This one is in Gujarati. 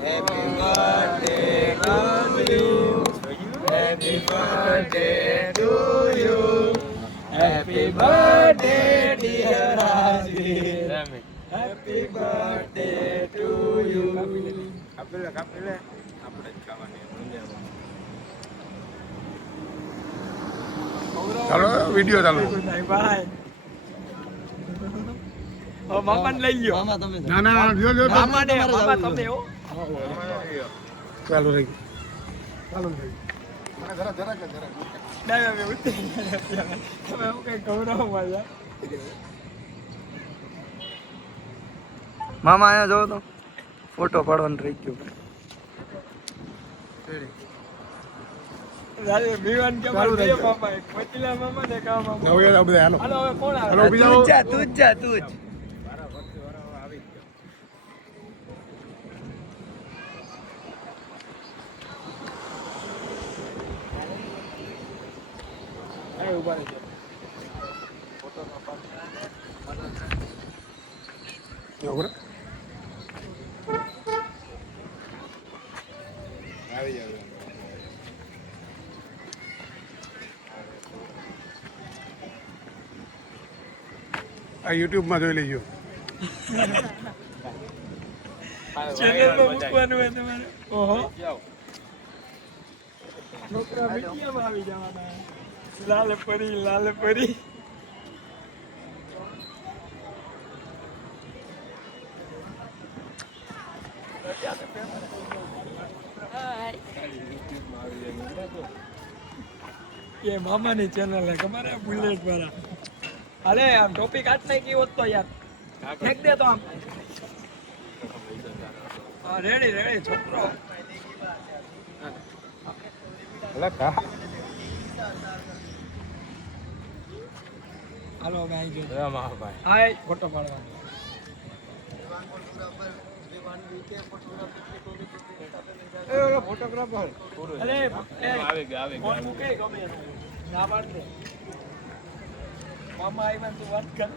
Happy birthday to you. Happy birthday to you. Happy birthday dear Razir. Happy birthday to you. કાપી લે આપણે જ ખાવાની ચાલો વિડિયો ચાલુ બાય. ઓ મામાને લઈ લ્યો. મામા તમે ના ના લ્યો લ્યો મામા ને મામા તમે હો. ચાલુ રહી ચાલુ રહી ના હવે ઉતરી ગયા. તમે હું કઈ ગૌરવ મળ્યા. મામા અહીંયા જોવો તો ફોટો પાડવાનું રહી ગયું. રાજે વિવાન કે ચાલુ બે રાખજો. મામા એક વકીલા મામા ને કા મામા. હવે આ બધા હાલો હાલો હવે કોણ આવે? હાલો બીજા તું જ જા તું જ. અહીં ઊભા રહેજો. છોકરા આવી જાવ. આ YouTube માં જોઈ લેજો ચેનલ માં મૂકવાનું હોય તમારે. ઓહો. છોકરા મીડિયામાં આવી જવાના. લાલ પરી લાલ પરી. એ મામાની ચેનલ હે ખબર હે બુલેટ વાળા. અરે આમ ટોપિક આટ નાખી હોત તો યાર ફેંક દે તો આમ. હા રેડી રેડી છોકરો. હાલો અમે આવી ગયો. હાય ફોટો પાડવાનો. ફોટોગ્રાફર અરે આવી ગયા ફોન મૂકે ગમે ના પાડ દે. મામા આવ્યા તું વાત કર.